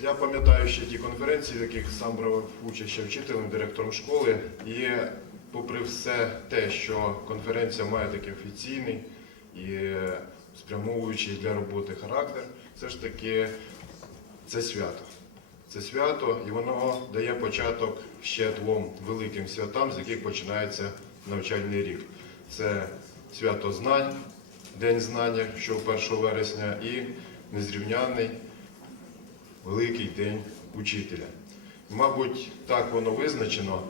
Я пам'ятаю ще ті конференції, в яких сам брав участь ще вчителем, директором школи. І попри все те, що конференція має такий офіційний і спрямовуючий для роботи характер, все ж таки це свято. Це свято, і воно дає початок ще двом великим святам, з яких починається навчальний рік. Це свято знань, День знання, що 1 вересня, і незрівнянний великий день учителя. Мабуть, так воно визначено.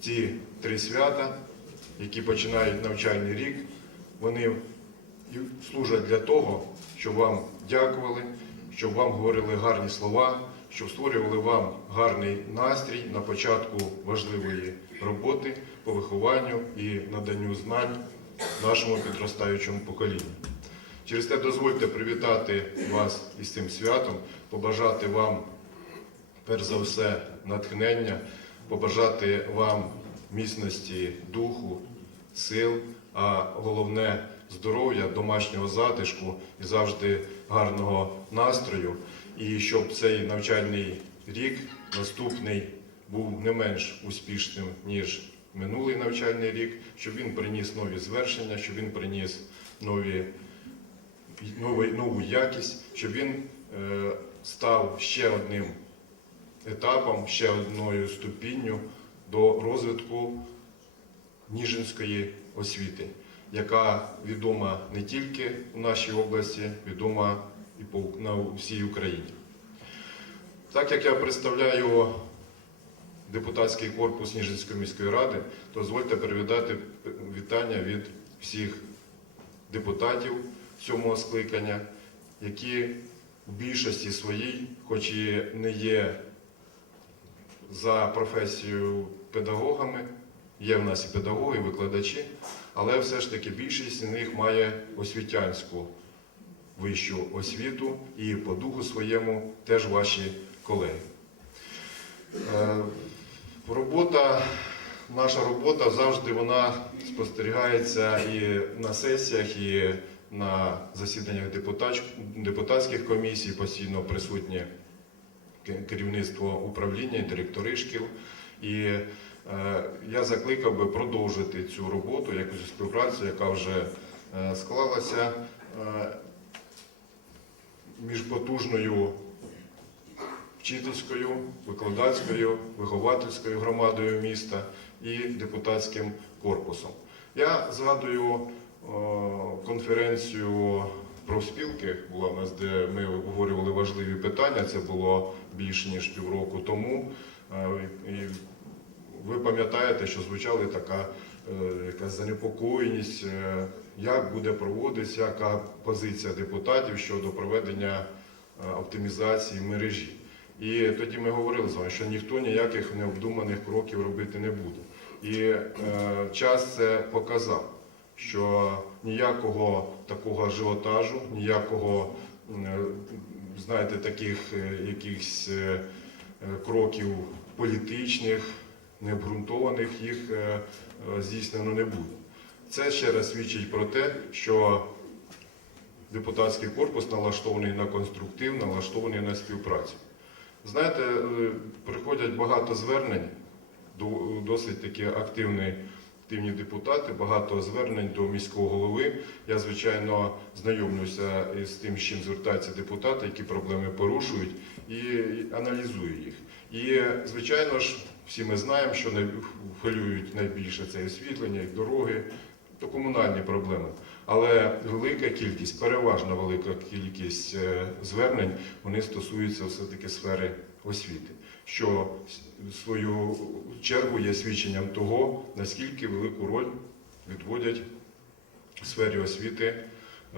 Ці три свята, які починають навчальний рік, вони служать для того, щоб вам дякували, щоб вам говорили гарні слова, щоб створювали вам гарний настрій на початку важливої роботи по вихованню і наданню знань нашому підростаючому поколінню. Через те дозвольте привітати вас із цим святом, побажати вам, перш за все, натхнення, побажати вам міцності духу, сил, а головне здоров'я, домашнього затишку і завжди гарного настрою. І щоб цей навчальний рік наступний був не менш успішним, ніж минулий навчальний рік, щоб він приніс нові звершення, щоб він приніс нові нову, нову якість, щоб він е, став ще одним етапом, ще одною ступінню до розвитку Ніжинської освіти, яка відома не тільки в нашій області, відома і по на всій Україні. Так як я представляю депутатський корпус Ніжинської міської ради, дозвольте передати вітання від всіх депутатів сьомого скликання, які в більшості своїй, хоч і не є за професією педагогами, є в нас і педагоги, і викладачі, але все ж таки більшість з них має освітянську вищу освіту і по духу своєму теж ваші колеги. Робота, наша робота завжди вона спостерігається і на сесіях, і на засіданнях депутатських комісій, постійно присутнє керівництво управління, і директори шкіл. І е, я закликав би продовжити цю роботу, якусь співпрацю, яка вже е, склалася е, між потужною вчительською, викладацькою, виховательською громадою міста і депутатським корпусом. Я згадую конференцію профспілки, була в нас, де ми обговорювали важливі питання. Це було більш ніж півроку тому. Е, І ви пам'ятаєте, що звучала така е, якась занепокоєність, е, як буде проводитися, яка позиція депутатів щодо проведення е, оптимізації мережі. І тоді ми говорили з вами, що ніхто ніяких необдуманих кроків робити не буде. І е, час це показав, що ніякого такого ажіотажу, ніякого, е, знаєте, таких е, якихось е, е, кроків політичних, необґрунтованих їх е, е, здійснено не буде. Це ще раз свідчить про те, що депутатський корпус налаштований на конструктив, налаштований на співпрацю. Знаєте, е, приходять багато звернень, до- досить такі активні, активні депутати, багато звернень до міського голови. Я, звичайно, знайомлюся із тим, з чим звертаються депутати, які проблеми порушують, і аналізую їх. І, звичайно ж, всі ми знаємо, що хвилюють найбільше це освітлення, і дороги, то комунальні проблеми. Але велика кількість, переважна велика кількість е, звернень, вони стосуються все-таки сфери освіти, що в свою чергу є свідченням того, наскільки велику роль відводять в сфері освіти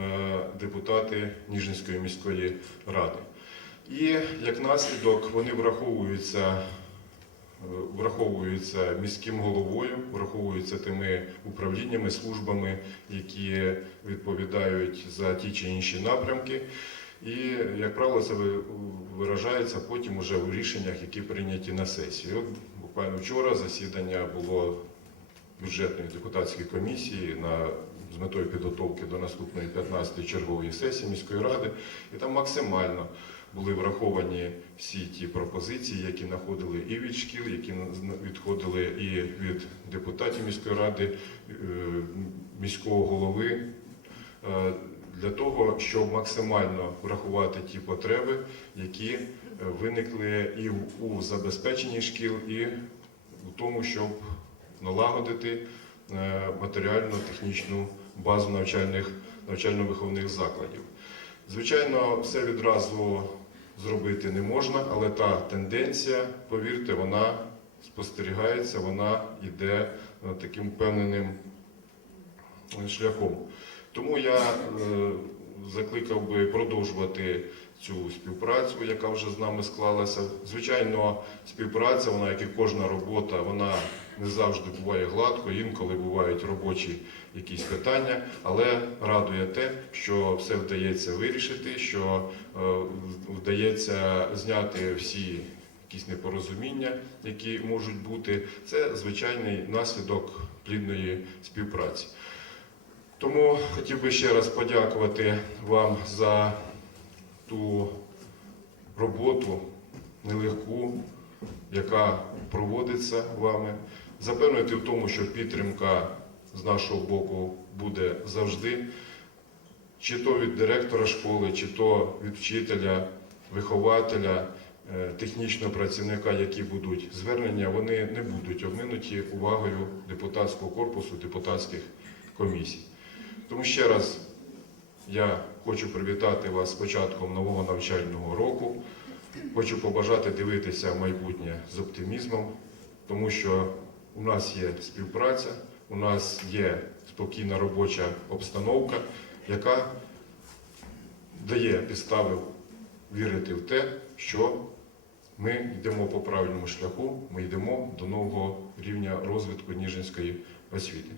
е, депутати Ніжинської міської ради. І як наслідок вони враховуються враховуються міським головою, враховуються тими управліннями, службами, які відповідають за ті чи інші напрямки. І, як правило, це виражається потім уже у рішеннях, які прийняті на сесії. От буквально вчора засідання було бюджетної депутатської комісії на, з метою підготовки до наступної 15-ї чергової сесії міської ради, і там максимально були враховані всі ті пропозиції, які знаходили і від шкіл, які відходили і від депутатів міської ради, е, міського голови, е, для того, щоб максимально врахувати ті потреби, які е, виникли і у забезпеченні шкіл, і в тому, щоб налагодити е, матеріально-технічну базу навчальних навчально-виховних закладів. Звичайно, все відразу зробити не можна, але та тенденція, повірте, вона спостерігається, вона йде е, таким впевненим е, шляхом. Тому я закликав би продовжувати цю співпрацю, яка вже з нами склалася. Звичайно, співпраця, вона, як і кожна робота, вона не завжди буває гладко, інколи бувають робочі якісь питання, але радує те, що все вдається вирішити, що е, вдається зняти всі якісь непорозуміння, які можуть бути. Це звичайний наслідок плідної співпраці. Тому хотів би ще раз подякувати вам за ту роботу нелегку, яка проводиться вами. Запевнити в тому, що підтримка з нашого боку буде завжди, чи то від директора школи, чи то від вчителя, вихователя, е, технічного працівника, які будуть звернення, вони не будуть обминуті увагою депутатського корпусу, депутатських комісій. Тому ще раз я хочу привітати вас з початком нового навчального року. Хочу побажати дивитися майбутнє з оптимізмом, тому що у нас є співпраця, у нас є спокійна робоча обстановка, яка дає підстави вірити в те, що ми йдемо по правильному шляху, ми йдемо до нового рівня розвитку Ніжинської освіти.